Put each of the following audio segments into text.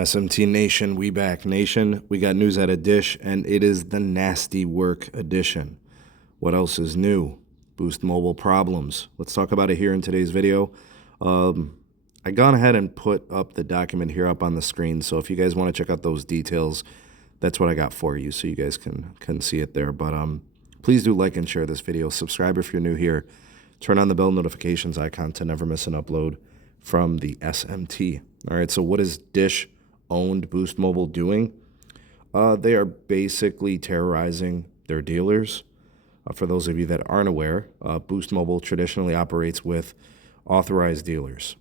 SMT Nation, we back. Nation, we got news out of Dish, and it is the nasty work edition. What else is new? Boost Mobile problems. Let's talk about it here in today's video. I gone ahead and put up the document here up on the screen, so if you guys want to check out those details, that's what I got for you, so you guys can see it there. But please do like and share this video. Subscribe if you're new here. Turn on the bell notifications icon to never miss an upload from the SMT. All right, so what is Dish-owned Boost Mobile doing? They are basically terrorizing their dealers. For those of you that aren't aware, Boost Mobile traditionally operates with authorized dealers.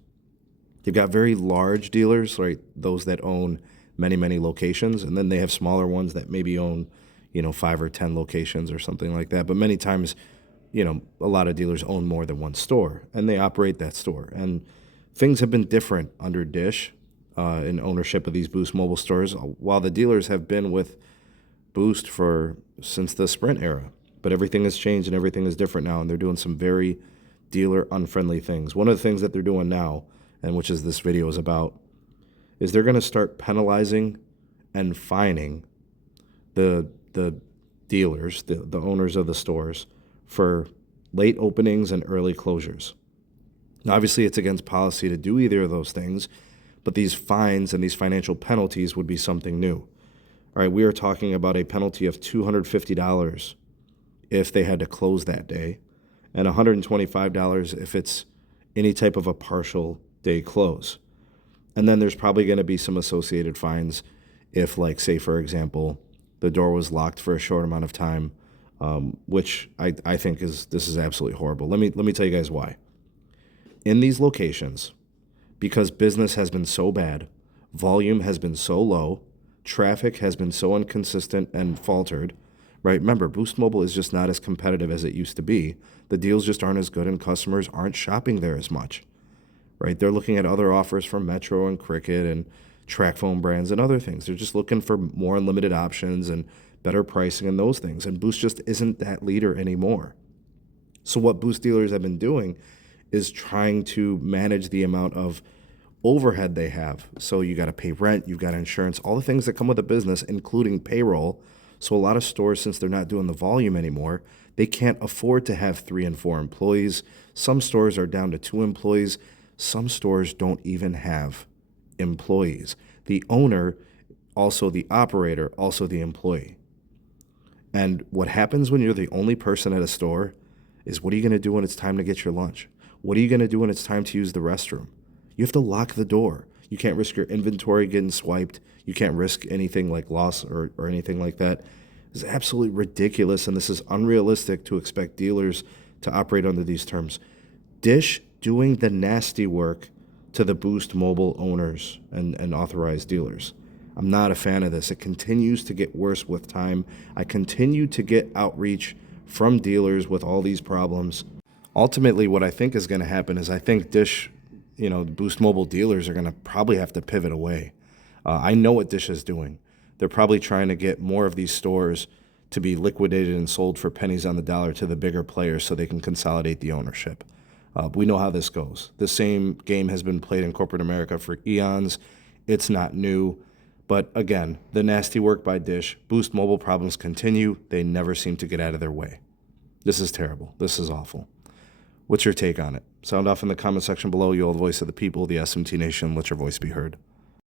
They've got very large dealers, right? Those that own many, many locations, and then they have smaller ones that maybe own, 5 or 10 locations or something like that. But many times, a lot of dealers own more than one store, and they operate that store. And things have been different under Dish in ownership of these Boost Mobile stores, while the dealers have been with Boost since the Sprint era. But everything has changed and everything is different now, and they're doing some very dealer-unfriendly things. One of the things that they're doing now, and which is this video is about, is they're going to start penalizing and fining the dealers, the owners of the stores, for late openings and early closures. Now, obviously, it's against policy to do either of those things, but these fines and these financial penalties would be something new. All right, we are talking about a penalty of $250 if they had to close that day, and $125 if it's any type of a partial day close. And then there's probably going to be some associated fines if, like, say, for example, the door was locked for a short amount of time, which I think this is absolutely horrible. Let me tell you guys why. In these locations, because business has been so bad, volume has been so low, traffic has been so inconsistent and faltered, right? Remember, Boost Mobile is just not as competitive as it used to be. The deals just aren't as good, and customers aren't shopping there as much, right? They're looking at other offers from Metro and Cricket and TracFone brands and other things. They're just looking for more unlimited options and better pricing and those things, and Boost just isn't that leader anymore. So what Boost dealers have been doing is trying to manage the amount of overhead they have. So you got to pay rent, you've got insurance, all the things that come with a business, including payroll. So a lot of stores, since they're not doing the volume anymore, they can't afford to have 3 and 4 employees. Some stores are down to 2 employees. Some stores don't even have employees. The owner, also the operator, also the employee. And what happens when you're the only person at a store is, what are you going to do when it's time to get your lunch? What are you going to do when it's time to use the restroom? You have to lock the door. You can't risk your inventory getting swiped. You can't risk anything like loss or anything like that. It's absolutely ridiculous, and this is unrealistic to expect dealers to operate under these terms. Dish doing the nasty work to the Boost Mobile owners and authorized dealers. I'm not a fan of this. It continues to get worse with time. I continue to get outreach from dealers with all these problems. Ultimately, what I think is going to happen is, I think Dish, Boost Mobile dealers are going to probably have to pivot away. I know what Dish is doing. They're probably trying to get more of these stores to be liquidated and sold for pennies on the dollar to the bigger players so they can consolidate the ownership. We know how this goes. The same game has been played in corporate America for eons. It's not new. But again, the nasty work by Dish, Boost Mobile problems continue. They never seem to get out of their way. This is terrible. This is awful. What's your take on it? Sound off in the comment section below. You're the voice of the people, the SMT Nation. Let your voice be heard.